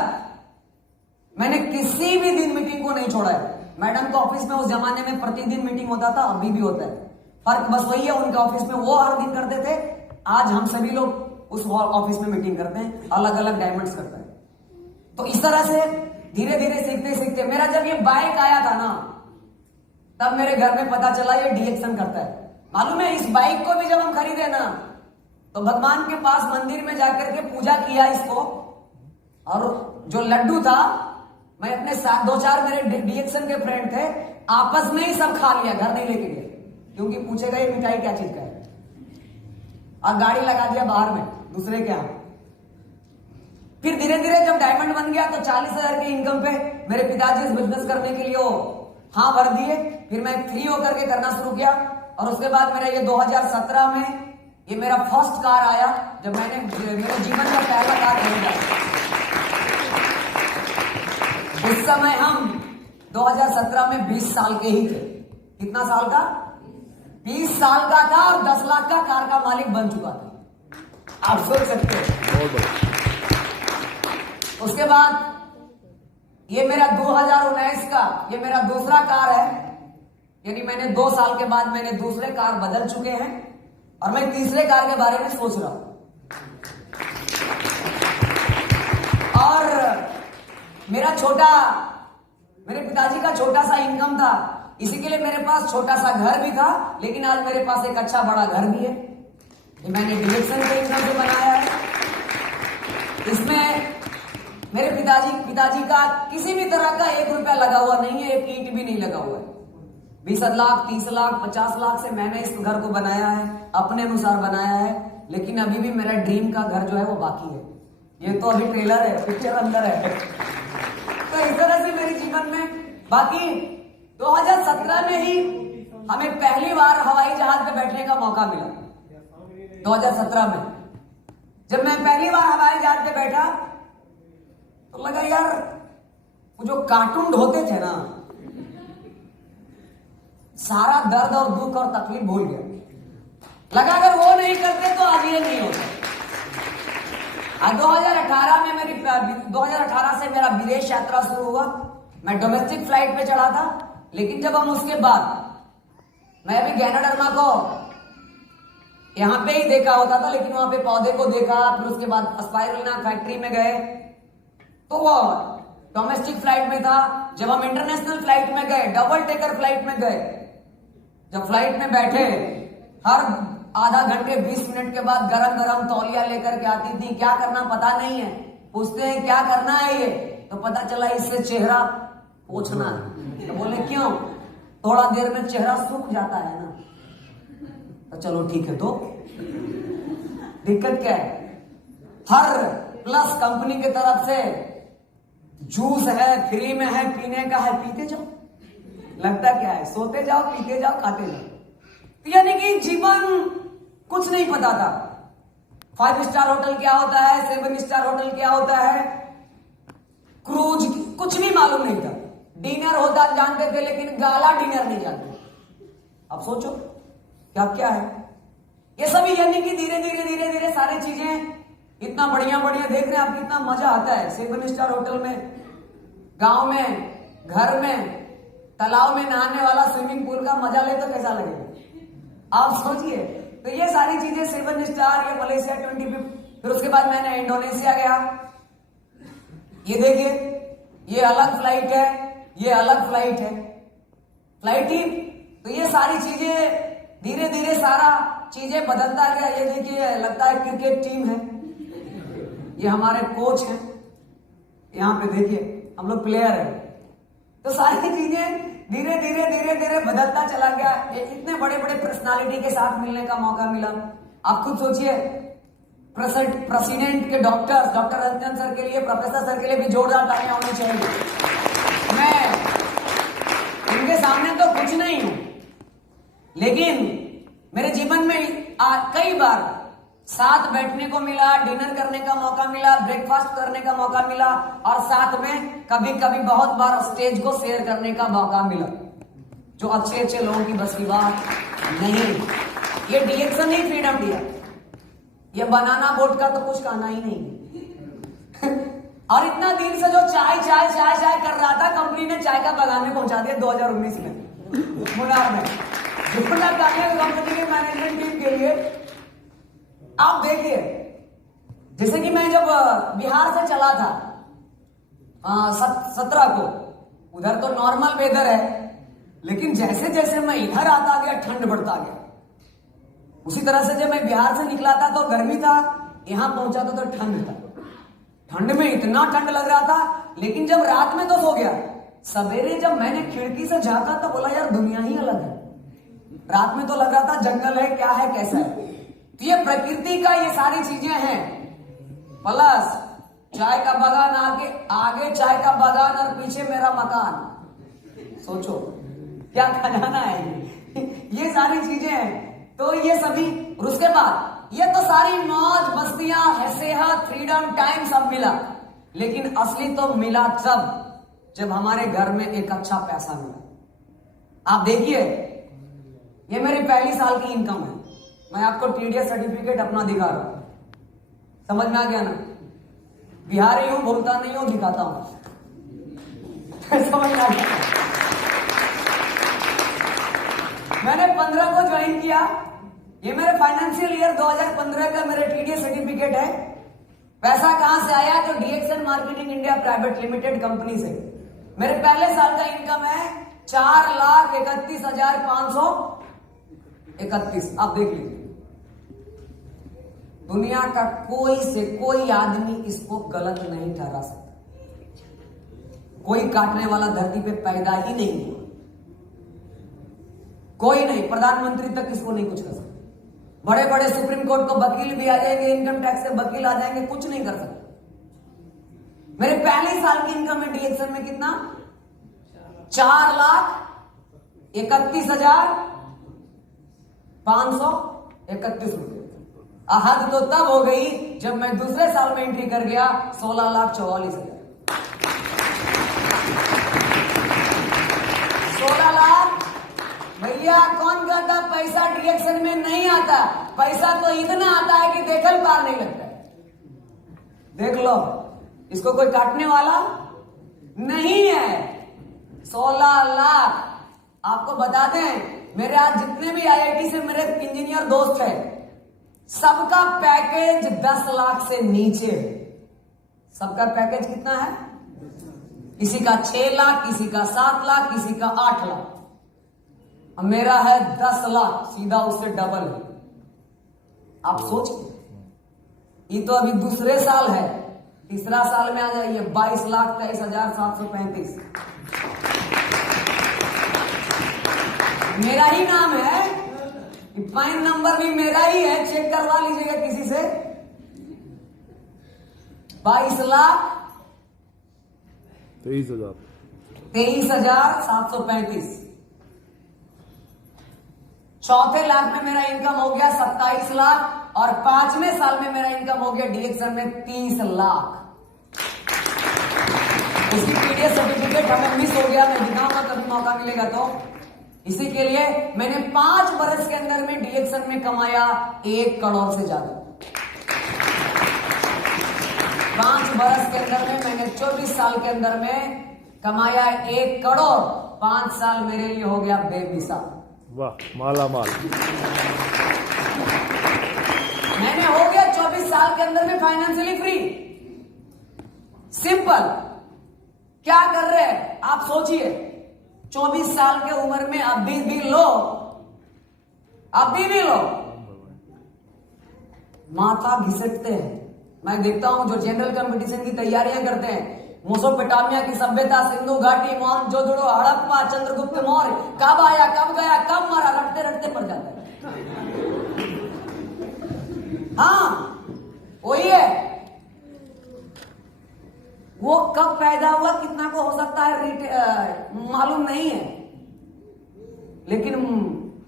मैंने किसी भी दिन मीटिंग को नहीं छोड़ा है। मैडम के ऑफिस में उस जमाने में प्रतिदिन मीटिंग होता था, अभी भी होता है, फर्क बस वही है, उनके ऑफिस में वो हर दिन करते थे, आज हम सभी लोग उस ऑफिस में मीटिंग करते हैं, अलग अलग डायमंड्स करते हैं। तो इस तरह से धीरे धीरे सीखते सीखते मेरा जब ये बाइक आया था ना, तब मेरे घर में पता चला ये डीएक्शन करता है। मालूम है, इस बाइक को भी जब हम खरीदे ना तो भगवान के पास मंदिर में जाकर के पूजा किया इसको, और जो लड्डू था मैं अपने साथ 2-4 मेरे डीएक्शन के फ्रेंड थे, आपस में ही सब खा लिया, घर नहीं लेके गए, क्योंकि पूछेगा ये मिठाई क्या चीज का है, और गाड़ी लगा दिया बाहर में दूसरे के यहाँ। फिर धीरे धीरे जब डायमंड बन गया तो 40,000 के इनकम पे मेरे पिताजी इस बिजनेस करने के लिए हाँ भर दिए। फिर मैं फ्री होकर के करना शुरू किया, और उसके बाद मेरा ये 2017 में ये मेरा फर्स्ट कार आया, जब मैंने मेरे जीवन का पहला कार खरीदा। उस समय हम 2017 में 20 साल के ही थे। कितना साल का? 20 साल का था और 10 लाख का कार का मालिक बन चुका था, आप सोच सकते हैं। उसके बाद ये मेरा 2019 का ये मेरा दूसरा कार है, यानी मैंने 2 साल के बाद मैंने दूसरे कार बदल चुके हैं और मैं तीसरे कार के बारे में सोच रहा हूं। और मेरे पिताजी का छोटा सा इनकम था, इसी के लिए मेरे पास छोटा सा घर भी था, लेकिन आज मेरे पास एक अच्छा बड़ा घर भी है। ये मैंने डीएक्शन के इनकम से बनाया है। इसमें मेरे पिताजी का किसी भी तरह का 1 रुपया लगा हुआ नहीं है, एक ईंट भी नहीं लगा हुआ है। 20 लाख, 30 लाख, 50 लाख से मैंने इस घर को बनाया है, अपने अनुसार बनाया है, लेकिन अभी भी मेरा ड्रीम का घर जो है वो बाकी है। ये तो अभी ट्रेलर है, पिक्चर अंदर है। तो इस तरह से मेरे जीवन में, बाकी 2017 में ही हमें पहली बार हवाई जहाज पे बैठने का मौका मिला। 2017 में जब मैं पहली बार हवाई जहाज पे बैठा तो लगा यार, वो जो कार्टून होते थे ना, सारा दर्द और दुख और तकलीफ भूल गया। लगा अगर वो नहीं करते तो आज ये नहीं होता। 2018 में 2018 से मेरा विदेश यात्रा शुरू हुआ। मैं डोमेस्टिक फ्लाइट पे चढ़ा था, लेकिन जब हम उसके बाद मैं अभी गैनाडर्मा को यहां पे ही देखा होता था, लेकिन वहां पे पौधे को देखा, फिर उसके बाद स्पाइरुलिना फैक्ट्री में गए, तो वो डोमेस्टिक फ्लाइट में था। जब हम इंटरनेशनल फ्लाइट में गए, डबल टेकर फ्लाइट में गए, जब फ्लाइट में बैठे, हर आधा घंटे 20 मिनट के बाद गरम गरम तौलिया लेकर के आती थी। क्या करना पता नहीं है, पूछते हैं क्या करना है ये, तो पता चला इससे चेहरा पोंछना है। तो बोले क्यों? थोड़ा देर में चेहरा सूख जाता है ना। तो चलो ठीक है, तो दिक्कत क्या है? हर प्लस कंपनी की तरफ से जूस है, फ्री में है, पीने का है, पीते जाओ। लगता क्या है? सोते जाओ, पीते जाओ, खाते जाओ। यानी कि जीवन कुछ नहीं पता था। 5 स्टार होटल क्या होता है, 7 स्टार होटल क्या होता है, क्रूज, कुछ भी मालूम नहीं था। डिनर होता जानते थे लेकिन गाला डिनर नहीं जानते। अब सोचो क्या क्या है ये सभी, यानी कि धीरे धीरे धीरे धीरे सारी चीजें इतना बढ़िया बढ़िया देख रहे हैं आप, कितना मजा आता है 7 स्टार होटल में, गांव में, घर में, तालाब में नहाने वाला स्विमिंग पूल का मजा ले तो कैसा लगेगा आप सोचिए। तो ये सारी चीजें 7 स्टार, ये मलेशिया 25, फिर उसके बाद मैंने इंडोनेशिया गया। ये देखिए ये अलग फ्लाइट है, ये अलग फ्लाइट है, फ्लाइट ही। तो ये सारी चीजें धीरे धीरे सारा चीजें बदलता गया। ये देखिए लगता है क्रिकेट टीम है, ये हमारे कोच हैं, यहाँ पे देखिए हम लोग प्लेयर हैं। तो सारी चीजें धीरे धीरे धीरे धीरे बदलता चला गया। इतने बड़े बड़े पर्सनालिटी के साथ मिलने का मौका मिला। आप खुद सोचिए, प्रेसिडेंट के डॉक्टर रंजन सर के लिए, प्रोफेसर सर के लिए भी जोरदार तालियां होनी चाहिए। मैं इनके सामने तो कुछ नहीं हूं, लेकिन मेरे जीवन में कई बार साथ बैठने को मिला, डिनर करने का मौका मिला, ब्रेकफास्ट करने का मौका मिला, और साथ में कभी कभी बहुत बार स्टेज को शेयर करने का मौका मिला, जो अच्छे अच्छे लोगों की बस की बात नहीं। ये डीएक्शन ही फ्रीडम दिया, ये बनाना बोट का तो कुछ कहना ही नहीं। और इतना दिन से जो चाय चाय चाय चाय कर रहा था, कंपनी ने चाय का बागान में पहुंचा दिया 2019 में मुनार में। कंपनी के मैनेजमेंट टीम के लिए आप देखिए, जैसे कि मैं जब बिहार से चला था 17 को, उधर तो नॉर्मल वेदर है, लेकिन जैसे जैसे मैं इधर आता गया ठंड बढ़ता गया। उसी तरह से जब मैं बिहार से निकला था तो गर्मी था, यहां पहुंचा था तो ठंड था। ठंड में इतना ठंड लग रहा था, लेकिन जब रात में तो सो गया, सवेरे जब मैंने खिड़की से झांका तो बोला यार दुनिया ही अलग है। रात में तो लग रहा था जंगल है, क्या है, कैसा है। तो ये प्रकृति का ये सारी चीजें हैं। प्लस चाय का बागान, आगे चाय का बागान और पीछे मेरा मकान। सोचो क्या खजाना है। ये सारी चीजें हैं। तो ये सभी, और उसके बाद ये तो सारी मौज मस्तियां, सेहत, फ्रीडम, टाइम सब मिला, लेकिन असली तो मिला तब जब हमारे घर में एक अच्छा पैसा मिला। आप देखिए ये मेरी पहली साल की इनकम है। मैं आपको टीडीएस सर्टिफिकेट अपना दिखा रहा हूं, समझ में आ गया ना। बिहारी हूं, बोलता नहीं हूं, दिखाता हूं। समझ में आ गया। मैंने 15 को ज्वाइन किया। ये मेरे फाइनेंशियल ईयर 2015 का मेरे टीडीएस सर्टिफिकेट है। पैसा कहां से आया? तो DXN marketing India private limited company से। मेरे पहले साल का इनकम है 4,31,531। आप देख लीजिए, दुनिया का कोई आदमी इसको गलत नहीं ठहरा सकता। कोई काटने वाला धरती पे पैदा ही नहीं हुआ, कोई नहीं। प्रधानमंत्री तक इसको नहीं कुछ कर सकता। बड़े बड़े सुप्रीम कोर्ट को वकील भी आ जाएंगे, इनकम टैक्स से वकील आ जाएंगे, कुछ नहीं कर सकते। मेरे पहले साल की इनकम है डीएक्शन में कितना? 4,31,531 रुपए। हद तो तब हो गई जब मैं दूसरे साल में एंट्री कर गया 16,44,000। 16 लाख। भैया कौन कहता पैसा डीएक्शन में नहीं आता? पैसा तो इतना आता है कि देखल पार नहीं लगता। देख लो, इसको कोई काटने वाला नहीं है। 16 लाख। आपको बता दें, मेरे आज जितने भी आईआईटी से मेरे इंजीनियर दोस्त हैं, सबका पैकेज 10 लाख से नीचे। सबका पैकेज कितना है? किसी का 6 लाख, किसी का 7 लाख, किसी का 8 लाख। अब मेरा है 10 लाख, सीधा उससे डबल है। आप सोचिए, ये तो अभी दूसरे साल है, तीसरा साल में आ जाइए 22,23,735। मेरा ही नाम है, पैन नंबर भी मेरा ही है, चेक करवा लीजिएगा किसी से। 22,23,735। चौथे लाख में मेरा इनकम हो गया 27 लाख और 5वें साल में मेरा इनकम हो गया डीएक्सन में 30 लाख। इसकी पीडीएफ सर्टिफिकेट हमें मिस हो गया, मैं दिखाऊंगा कभी मौका मिलेगा तो। इसी के लिए मैंने 5 बरस के अंदर में डीएक्सन में कमाया 1 करोड़ से ज्यादा। 5 बरस के अंदर में मैंने 24 साल के अंदर में कमाया 1 करोड़। 5 साल मेरे लिए हो गया बेमिसाल। वाह, माला माल। मैंने हो गया 24 साल के अंदर में फाइनेंशियली फ्री। सिंपल। क्या कर रहे हैं आप सोचिए, 24 साल के उम्र में अभी भी लो, माथा घिसटते हैं। मैं देखता हूं जो जनरल कंपटीशन की तैयारियां करते हैं, मेसोपोटामिया की सभ्यता, सिंधु घाटी, मोहनजोदड़ो, हड़प्पा, चंद्रगुप्त मौर्य, कब आया, कब गया, कब मरा, रटते रटते पड़ जाते हैं। हाँ, वही है। वो कब पैदा हुआ, कितना को हो सकता है मालूम नहीं है, लेकिन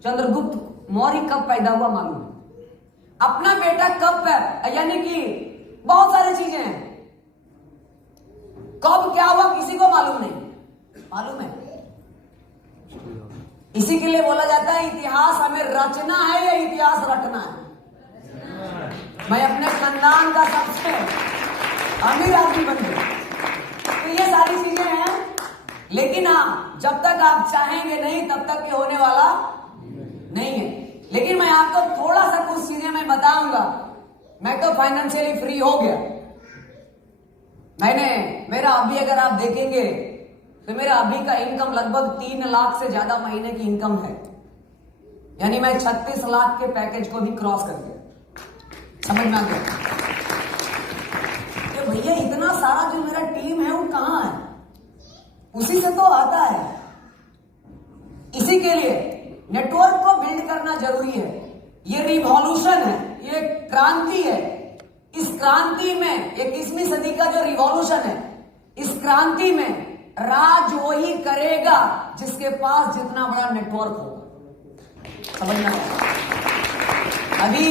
चंद्रगुप्त मौर्य कब पैदा हुआ मालूम है। अपना बेटा कब, यानी कि बहुत सारी चीजें हैं, कब क्या हुआ किसी को मालूम नहीं, मालूम है। इसी के लिए बोला जाता है इतिहास हमें रचना है या इतिहास रटना है। मैं अपने खानदान का सबसे अमीर आदमी बन गया, तो ये सारी चीजें हैं। लेकिन हाँ, जब तक आप चाहेंगे नहीं तब तक ये होने वाला नहीं है। लेकिन मैं आपको थोड़ा सा कुछ चीजें मैं बताऊंगा। मैं तो फाइनेंशियली फ्री हो गया। मेरा अभी अगर आप देखेंगे तो मेरा अभी का इनकम लगभग 3 लाख से ज्यादा महीने की इनकम है। यानी मैं 36 लाख के पैकेज को भी क्रॉस कर गया। समझ में आ गया? तो भैया इतना सारा जो मेरा टीम है वो कहां है? उसी से तो आता है। इसी के लिए नेटवर्क को बिल्ड करना जरूरी है। ये रिवॉल्यूशन है, ये क्रांति है। इस क्रांति में, 21वीं सदी का जो रिवॉल्यूशन है, इस क्रांति में राज वही करेगा जिसके पास जितना बड़ा नेटवर्क होगा। समझना। अभी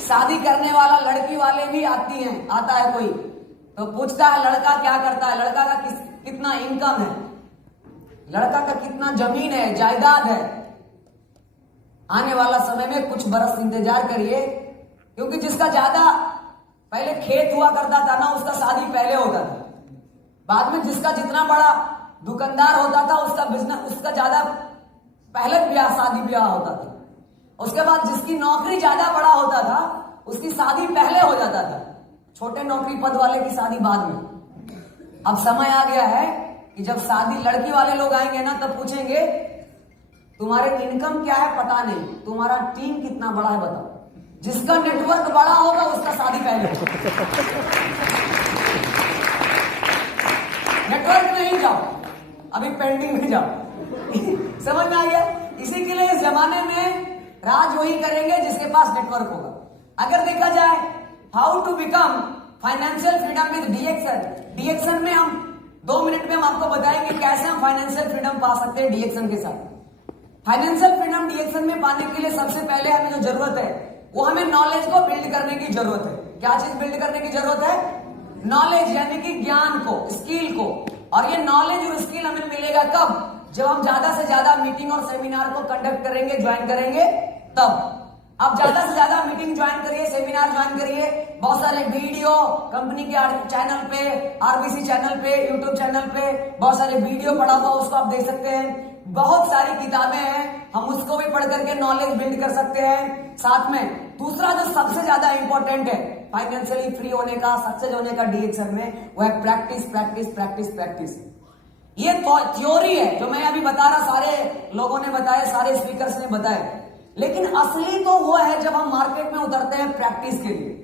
शादी करने वाला लड़की वाले भी आता है कोई, तो पूछता है लड़का क्या करता है, लड़का का कितना इनकम है, लड़का का कितना जमीन है, जायदाद है। आने वाला समय में कुछ बरस इंतजार करिए, क्योंकि जिसका ज्यादा पहले खेत हुआ करता था ना, उसका शादी पहले होता था। बाद में जिसका जितना बड़ा दुकानदार होता था, उसका बिजनेस, उसका ज्यादा पहले शादी ब्याह होता था। उसके बाद जिसकी नौकरी ज्यादा बड़ा होता था, उसकी शादी पहले हो जाता था। छोटे नौकरी पद वाले की शादी बाद में। अब समय आ गया है कि जब शादी लड़की वाले लोग आएंगे ना, तब पूछेंगे तुम्हारे इनकम क्या है, पता नहीं, तुम्हारा टीम कितना बड़ा है बताओ। जिसका नेटवर्क बड़ा होगा उसका शादी पहले होगा। नेटवर्क में ही जाओ, अभी पेंडिंग में जाओ। समझ में आ गया? इसी के लिए इस जमाने में राज वही करेंगे जिसके पास नेटवर्क होगा। अगर देखा जाए how to become financial freedom with DXN में हम 2 मिनट में हम आपको बताएंगे कैसे हम फाइनेंशियल फ्रीडम पा सकते हैं डीएक्सन के साथ। फाइनेंशियल फ्रीडम डीएक्सन में पाने के लिए सबसे पहले हमें जो जरूरत है वो हमें नॉलेज को बिल्ड करने की जरूरत है। क्या चीज बिल्ड करने की जरूरत है? नॉलेज, यानी कि ज्ञान को, स्किल को। और ये नॉलेज और स्किल हमें मिलेगा कब? जब हम ज्यादा से ज्यादा मीटिंग और सेमिनार को कंडक्ट करेंगे, ज्वाइन करेंगे, तब। आप ज्यादा से ज्यादा मीटिंग ज्वाइन करिए, सेमिनार ज्वाइन करिए, बहुत सारे वीडियो कंपनी के चैनल पे, आरबीसी चैनल पे, यूट्यूब चैनल पे बहुत सारे वीडियो पड़ा हुआ, उसको आप देख सकते हैं। बहुत सारी किताबें हैं, हम उसको भी पढ़ करके नॉलेज बिल्ड कर सकते हैं। साथ में दूसरा जो सबसे ज्यादा इंपॉर्टेंट है फाइनेंशियली फ्री होने का, सक्सेस होने का डीएक्सन में, वो है प्रैक्टिस, प्रैक्टिस, प्रैक्टिस, प्रैक्टिस। ये थ्योरी है जो मैं अभी बता रहा, सारे लोगों ने बताया, सारे स्पीकर्स ने बताया। लेकिन असली तो वो है जब हम मार्केट में उतरते हैं प्रैक्टिस के लिए।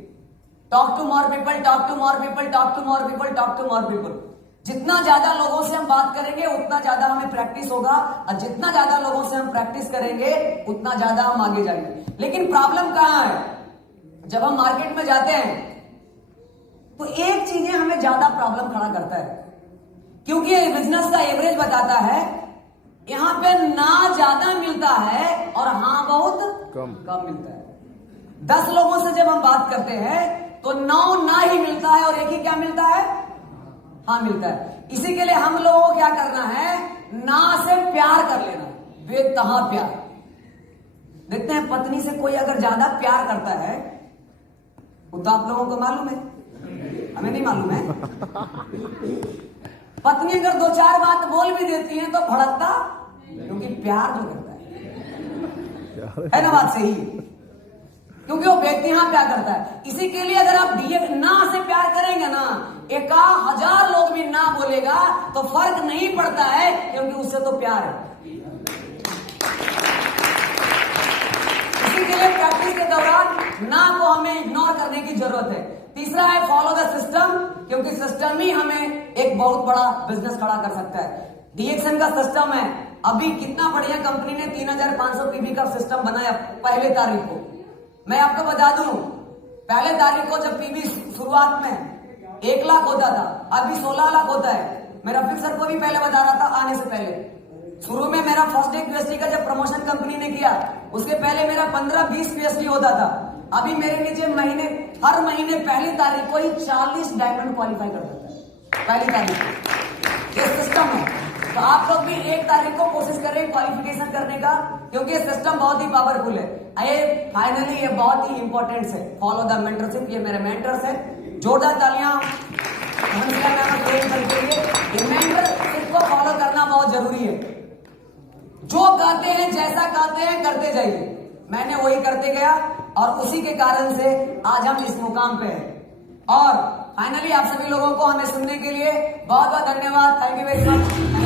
Talk to more people, talk to more people, talk to more people, talk to more people. जितना ज्यादा लोगों से हम बात करेंगे उतना ज्यादा हमें प्रैक्टिस होगा, और जितना ज्यादा लोगों से हम प्रैक्टिस करेंगे उतना ज्यादा हम आगे जाएंगे। लेकिन प्रॉब्लम कहां है? जब हम मार्केट में जाते हैं तो एक चीजें हमें ज्यादा प्रॉब्लम खड़ा करता है, क्योंकि ये बिजनेस का एवरेज बताता है यहाँ पे ना ज्यादा मिलता है और हाँ बहुत कम मिलता है। 10 लोगों से जब हम बात करते हैं तो 9 ना ही मिलता है और एक ही क्या मिलता है, हाँ मिलता है। इसी के लिए हम लोगों को क्या करना है, ना से प्यार कर लेना, बेतहा प्यार। देखते हैं पत्नी से कोई अगर ज्यादा प्यार करता है, वो तो आप लोगों को मालूम है, हमें नहीं मालूम है। पत्नी अगर 2-4 बात बोल भी देती है तो भड़कता, क्योंकि प्यार जो करता है ना, बात सही, क्योंकि वो बेतहा प्यार करता है। इसी के लिए अगर आप ना से प्यार करेंगे ना, 1000 लोग भी ना बोलेगा तो फर्क नहीं पड़ता है, क्योंकि उससे तो प्यार है। इसी के लिए प्रैक्टिस के दौरान ना को हमें इग्नोर करने की जरूरत है। तीसरा है फॉलो द सिस्टम, क्योंकि सिस्टम ही हमें एक बहुत बड़ा बिजनेस खड़ा कर सकता है। डीएक्सएन का सिस्टम है, अभी कितना बढ़िया कंपनी ने 3500 पीवी का सिस्टम बनाया पहले तारीख को। मैं आपको बता दूं, पहले तारीख को जब पीवी शुरुआत में 1 लाख होता था, अभी 16 लाख होता है। मैं रफीक सर को भी पहले बता रहा था आने से पहले। शुरू में मेरा फर्स्ट डे क्यूएसटी का जब प्रमोशन कंपनी ने किया, उसके पहले मेरा 15-20 क्यूएसटी होता था। अभी मेरे नीचे हर महीने पहली तारीख को ही 40 डायमंड क्वालिफाई कर देता है, पहली तारीख को। ये सिस्टम है, तो आप लोग भी 1 तारीख को कोशिश कर रहे हैं क्वालिफिकेशन करने का, क्योंकि ये सिस्टम बहुत ही पावरफुल है। ये फाइनली ये बहुत ही इंपॉर्टेंट है, फॉलो द मेंटरशिप। ये मेरे मेंटर्स है, जोरदार तालियां ये मेंटरशिप को फॉलो करना बहुत जरूरी है। जो कहते हैं, जैसा कहते हैं करते जाइए। मैंने वही करते गया और उसी के कारण से आज हम इस मुकाम पे हैं। और फाइनली आप सभी लोगों को हमें सुनने के लिए बहुत बहुत धन्यवाद। Thank you very much.